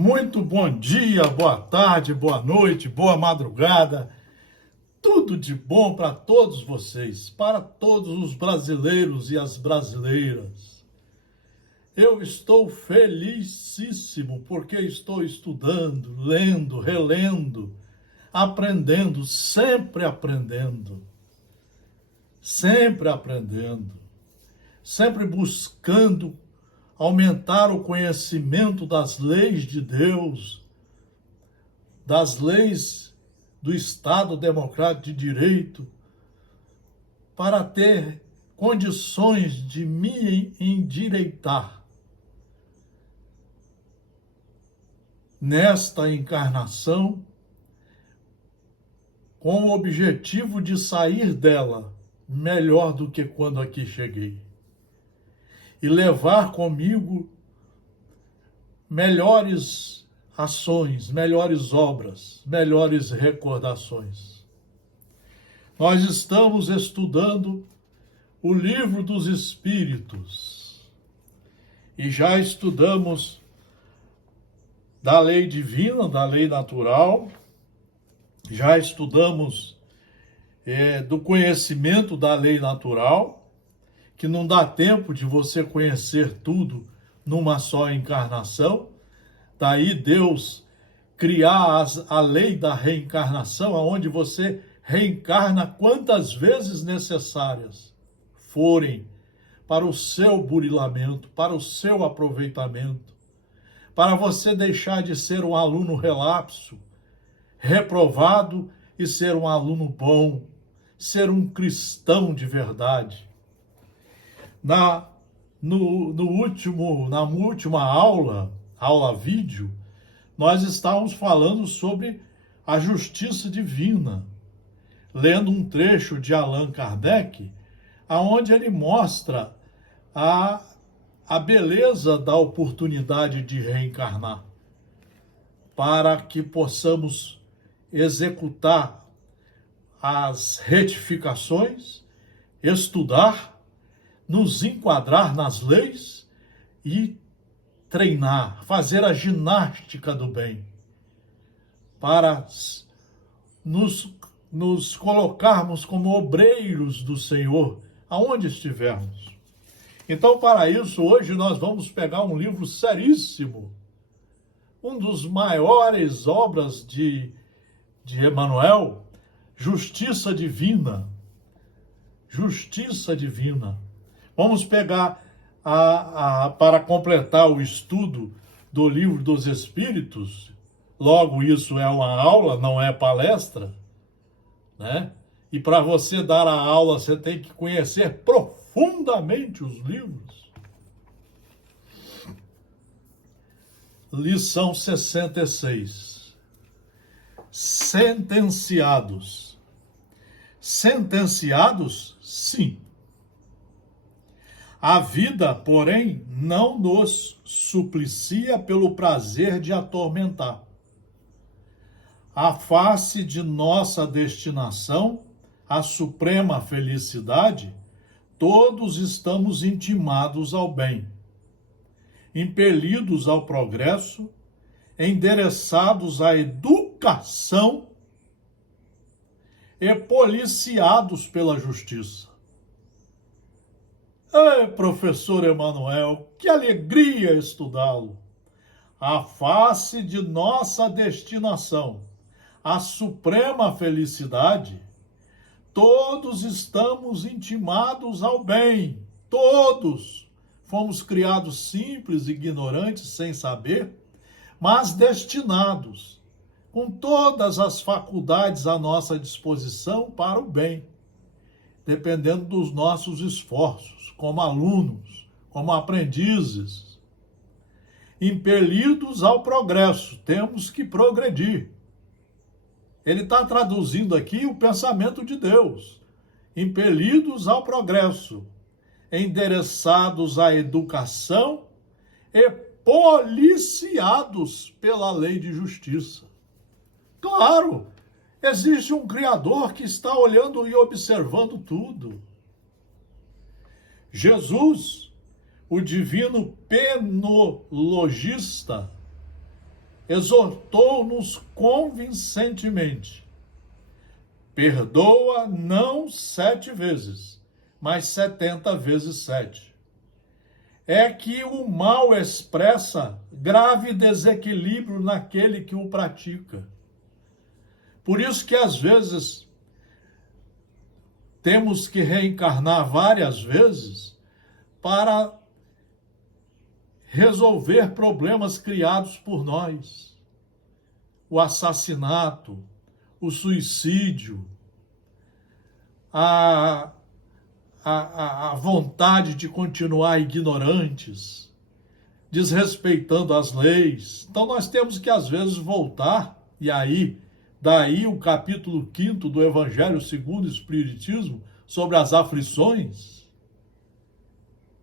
Muito bom dia, boa tarde, boa noite, boa madrugada. Tudo de bom para todos vocês, para todos os brasileiros e as brasileiras. Eu estou felicíssimo porque estou estudando, lendo, relendo, aprendendo, sempre aprendendo, sempre buscando aumentar o conhecimento das leis de Deus, das leis do Estado Democrático de Direito, para ter condições de me endireitar nesta encarnação, com o objetivo de sair dela melhor do que quando aqui cheguei e levar comigo melhores ações, melhores obras, melhores recordações. Nós estamos estudando o Livro dos Espíritos e já estudamos da lei divina, da lei natural, já estudamos do conhecimento da lei natural, que não dá tempo de você conhecer tudo numa só encarnação. Daí Deus criar a lei da reencarnação, onde você reencarna quantas vezes necessárias forem para o seu burilamento, para o seu aproveitamento, para você deixar de ser um aluno relapso, reprovado, e ser um aluno bom, ser um cristão de verdade. Na última aula vídeo, nós estávamos falando sobre a justiça divina, lendo um trecho de Allan Kardec, aonde ele mostra a beleza da oportunidade de reencarnar, para que possamos executar as retificações, estudar, nos enquadrar nas leis e treinar, fazer a ginástica do bem, para nos colocarmos como obreiros do Senhor, aonde estivermos. Então, para isso, hoje nós vamos pegar um livro seríssimo, um dos maiores obras de Emmanuel, Justiça Divina. Justiça Divina. Vamos pegar, para completar o estudo do Livro dos Espíritos, logo isso é uma aula, não é palestra, né? E para você dar a aula, você tem que conhecer profundamente os livros. Lição 66. Sentenciados. Sentenciados, sim. A vida, porém, não nos suplicia pelo prazer de atormentar. A face de nossa destinação, a suprema felicidade, todos estamos intimados ao bem, impelidos ao progresso, endereçados à educação e policiados pela justiça. Professor Emmanuel, que alegria estudá-lo! A face de nossa destinação, a suprema felicidade, todos estamos intimados ao bem, todos fomos criados simples, ignorantes, sem saber, mas destinados, com todas as faculdades à nossa disposição para o bem, dependendo dos nossos esforços, como alunos, como aprendizes. Impelidos ao progresso, temos que progredir. Ele está traduzindo aqui o pensamento de Deus. Impelidos ao progresso, endereçados à educação e policiados pela lei de justiça. Claro, existe um Criador que está olhando e observando tudo. Jesus, o divino penologista, exortou-nos convincentemente: perdoa não 7 vezes, mas 70 vezes 7. É que o mal expressa grave desequilíbrio naquele que o pratica. Por isso que às vezes temos que reencarnar várias vezes para resolver problemas criados por nós. O assassinato, o suicídio, a vontade de continuar ignorantes, desrespeitando as leis. Então nós temos que às vezes voltar, e daí o capítulo 5º do Evangelho segundo o Espiritismo, sobre as aflições.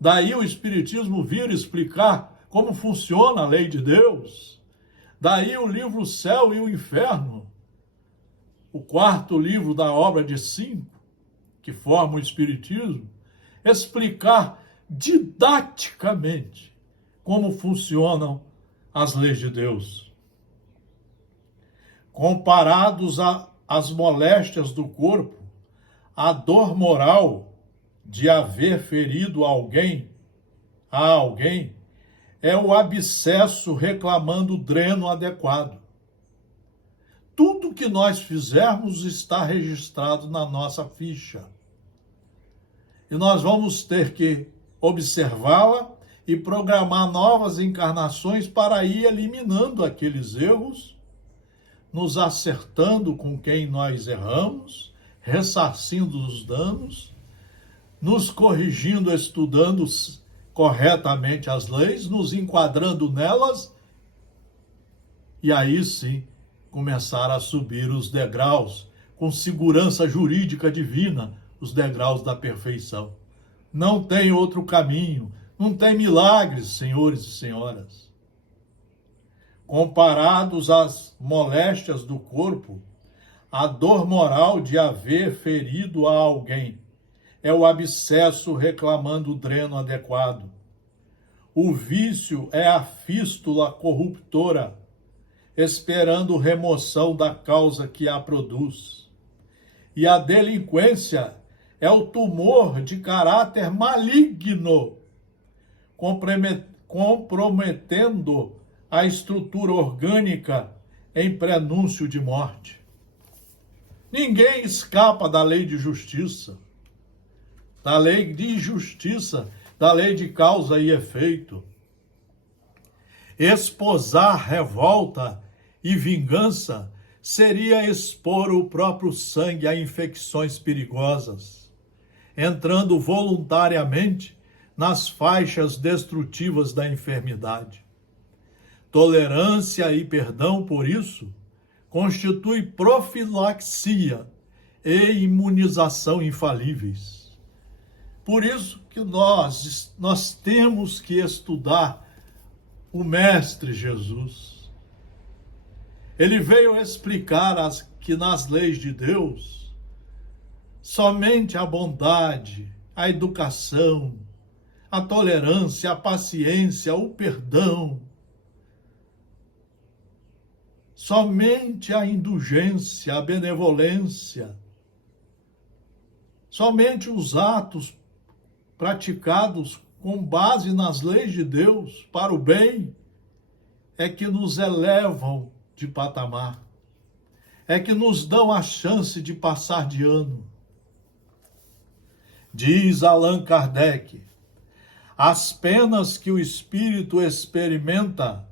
Daí o Espiritismo vir explicar como funciona a lei de Deus. Daí o livro O Céu e o Inferno, o 4º livro da obra de 5, que forma o Espiritismo, explicar didaticamente como funcionam as leis de Deus. Comparados às moléstias do corpo, a dor moral de haver ferido a alguém, é o abscesso reclamando o dreno adequado. Tudo que nós fizermos está registrado na nossa ficha. E nós vamos ter que observá-la e programar novas encarnações para ir eliminando aqueles erros, nos acertando com quem nós erramos, ressarcindo os danos, nos corrigindo, estudando corretamente as leis, nos enquadrando nelas, e aí sim começar a subir os degraus com segurança jurídica divina, os degraus da perfeição. Não tem outro caminho, não tem milagres, senhores e senhoras. Comparados às moléstias do corpo, a dor moral de haver ferido a alguém é o abscesso reclamando o dreno adequado. O vício é a fístula corruptora, esperando remoção da causa que a produz. E a delinquência é o tumor de caráter maligno, comprometendo a estrutura orgânica em prenúncio de morte. Ninguém escapa da lei de justiça, da lei de justiça, da lei de causa e efeito. Esposar revolta e vingança seria expor o próprio sangue a infecções perigosas, entrando voluntariamente nas faixas destrutivas da enfermidade. Tolerância e perdão, por isso, constitui profilaxia e imunização infalíveis. Por isso que nós temos que estudar o Mestre Jesus. Ele veio explicar que nas leis de Deus, somente a bondade, a educação, a tolerância, a paciência, o perdão, somente a indulgência, a benevolência, somente os atos praticados com base nas leis de Deus para o bem é que nos elevam de patamar, é que nos dão a chance de passar de ano. Diz Allan Kardec: as penas que o espírito experimenta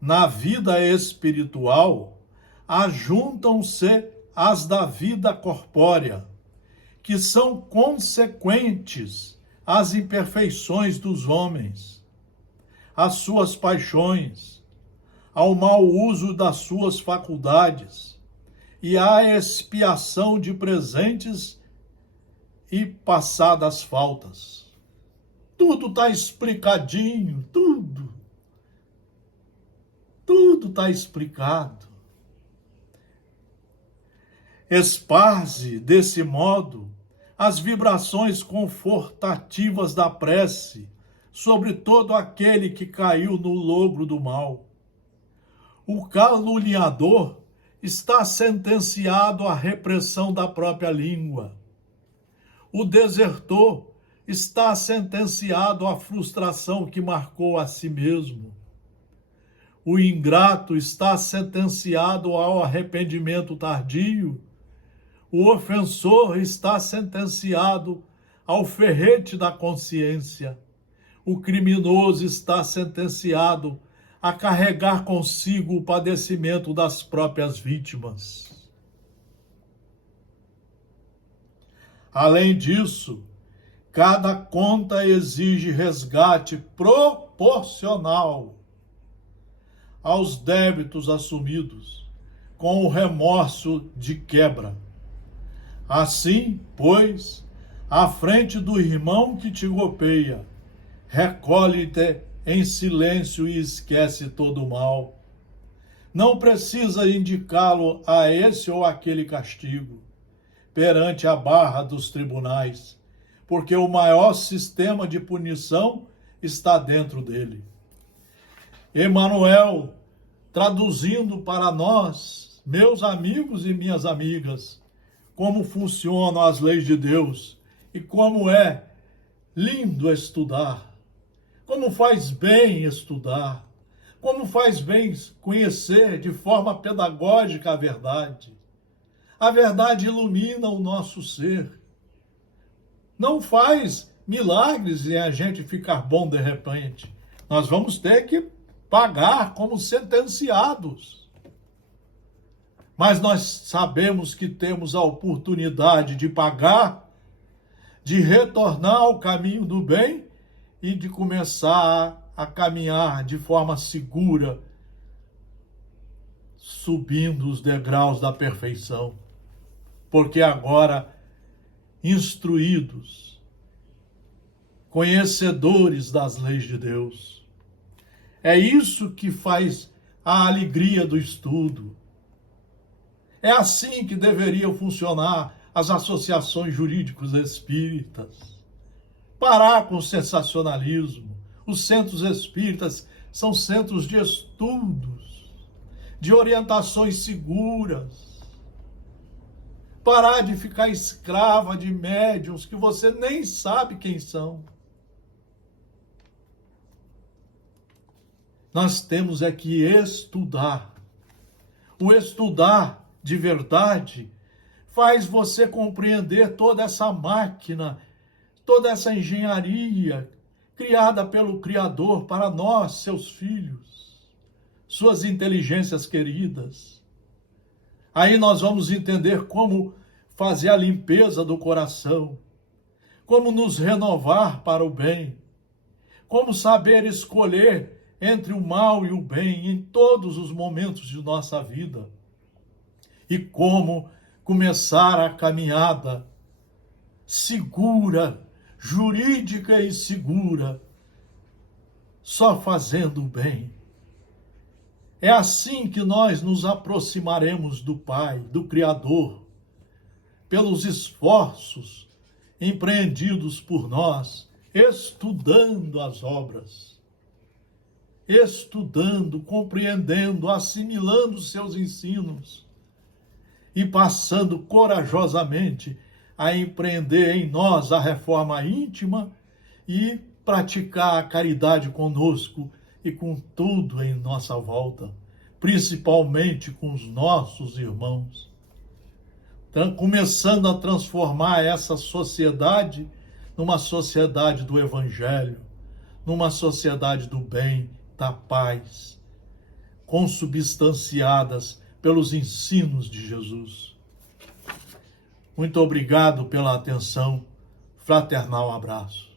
na vida espiritual ajuntam-se às da vida corpórea, que são consequentes às imperfeições dos homens, às suas paixões, ao mau uso das suas faculdades e à expiação de presentes e passadas faltas. Tudo está explicadinho, tudo está explicado. Esparze, desse modo, as vibrações confortativas da prece sobre todo aquele que caiu no logro do mal. O caluniador está sentenciado à repressão da própria língua. O desertor está sentenciado à frustração que marcou a si mesmo. O ingrato está sentenciado ao arrependimento tardio. O ofensor está sentenciado ao ferrete da consciência. O criminoso está sentenciado a carregar consigo o padecimento das próprias vítimas. Além disso, cada conta exige resgate proporcional aos débitos assumidos, com o remorso de quebra. Assim, pois, à frente do irmão que te golpeia, recolhe-te em silêncio e esquece todo o mal. Não precisa indicá-lo a esse ou aquele castigo perante a barra dos tribunais, porque o maior sistema de punição está dentro dele. Emmanuel, traduzindo para nós, meus amigos e minhas amigas, como funcionam as leis de Deus e como é lindo estudar, como faz bem estudar, como faz bem conhecer de forma pedagógica a verdade. A verdade ilumina o nosso ser. Não faz milagres em a gente ficar bom de repente. Nós vamos ter que pagar como sentenciados. Mas nós sabemos que temos a oportunidade de pagar, de retornar ao caminho do bem e de começar a caminhar de forma segura, subindo os degraus da perfeição. Porque agora, instruídos, conhecedores das leis de Deus, é isso que faz a alegria do estudo. É assim que deveriam funcionar as associações jurídicos espíritas. Parar com o sensacionalismo. Os centros espíritas são centros de estudos, de orientações seguras. Parar de ficar escrava de médiuns que você nem sabe quem são. Nós temos é que estudar. O estudar de verdade faz você compreender toda essa máquina, toda essa engenharia criada pelo Criador para nós, seus filhos, suas inteligências queridas. Aí nós vamos entender como fazer a limpeza do coração, como nos renovar para o bem, como saber escolher entre o mal e o bem em todos os momentos de nossa vida, e como começar a caminhada segura, jurídica e segura, só fazendo o bem. É assim que nós nos aproximaremos do Pai, do Criador, pelos esforços empreendidos por nós, estudando as obras, estudando, compreendendo, assimilando os seus ensinos e passando corajosamente a empreender em nós a reforma íntima e praticar a caridade conosco e com tudo em nossa volta, principalmente com os nossos irmãos. Começando a transformar essa sociedade numa sociedade do Evangelho, numa sociedade do bem, da paz, consubstanciadas pelos ensinos de Jesus. Muito obrigado pela atenção. Fraternal abraço.